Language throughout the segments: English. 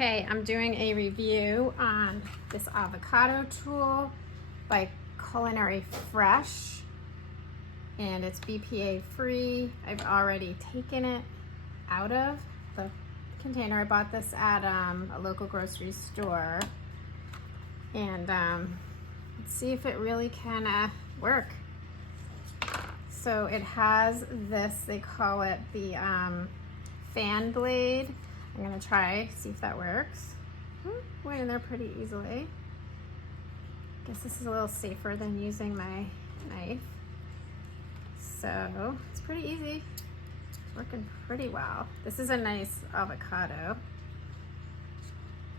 Okay, I'm doing a review on this avocado tool by Culinary Fresh, and it's BPA free. I've already taken it out of the container. I bought this at a local grocery store, and let's see if it really can work. So it has this, they call it the fan blade. I'm gonna try, see if that works. Went in there pretty easily. Guess this is a little safer than using my knife. So it's pretty easy. It's working pretty well. This is a nice avocado.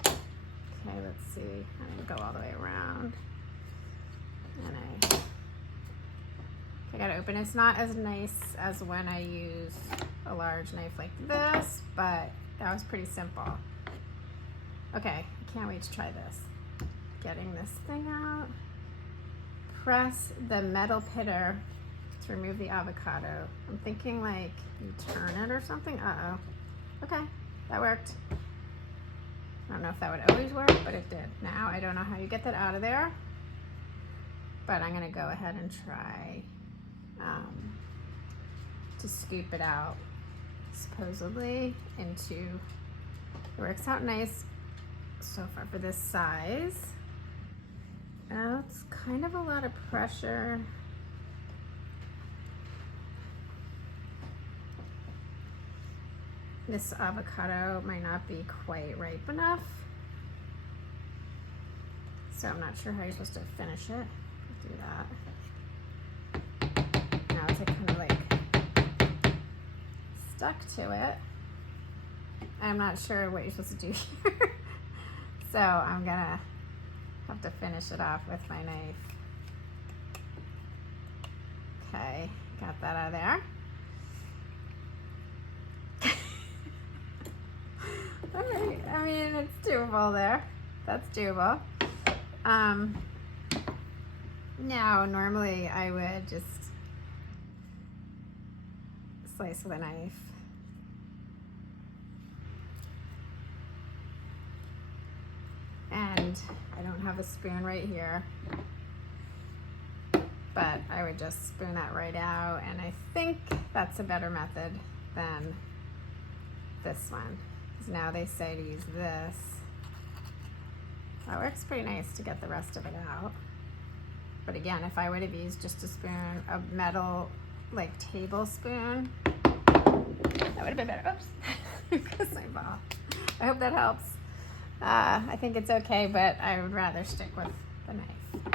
Okay, let's see. I'm gonna go all the way around. And I gotta open. It's not as nice as when I use a large knife like this, but that was pretty simple. Okay, I can't wait to try this. Getting this thing out. Press the metal pitter to remove the avocado. I'm thinking like you turn it or something. Uh-oh. Okay, that worked. I don't know if that would always work, but it did. Now I don't know how you get that out of there, but I'm gonna go ahead and try to scoop it out, supposedly into, it works out nice so far for this size. It's kind of a lot of pressure. This avocado might not be quite ripe enough, so I'm not sure how you're supposed to finish it. Do that. Now it's like kind of like stuck to it. I'm not sure what you're supposed to do here. So I'm gonna have to finish it off with my knife. Okay, got that out of there. Alright, I mean, it's doable there. That's doable. Now, normally I would just slice with a knife. And I don't have a spoon right here, but I would just spoon that right out, and I think that's a better method than this one. Because now they say to use this. That works pretty nice to get the rest of it out. But again, if I would have used just a spoon, a metal like tablespoon, that would have been better. Oops, because my ball. I hope that helps. I think it's okay, but I would rather stick with the knife.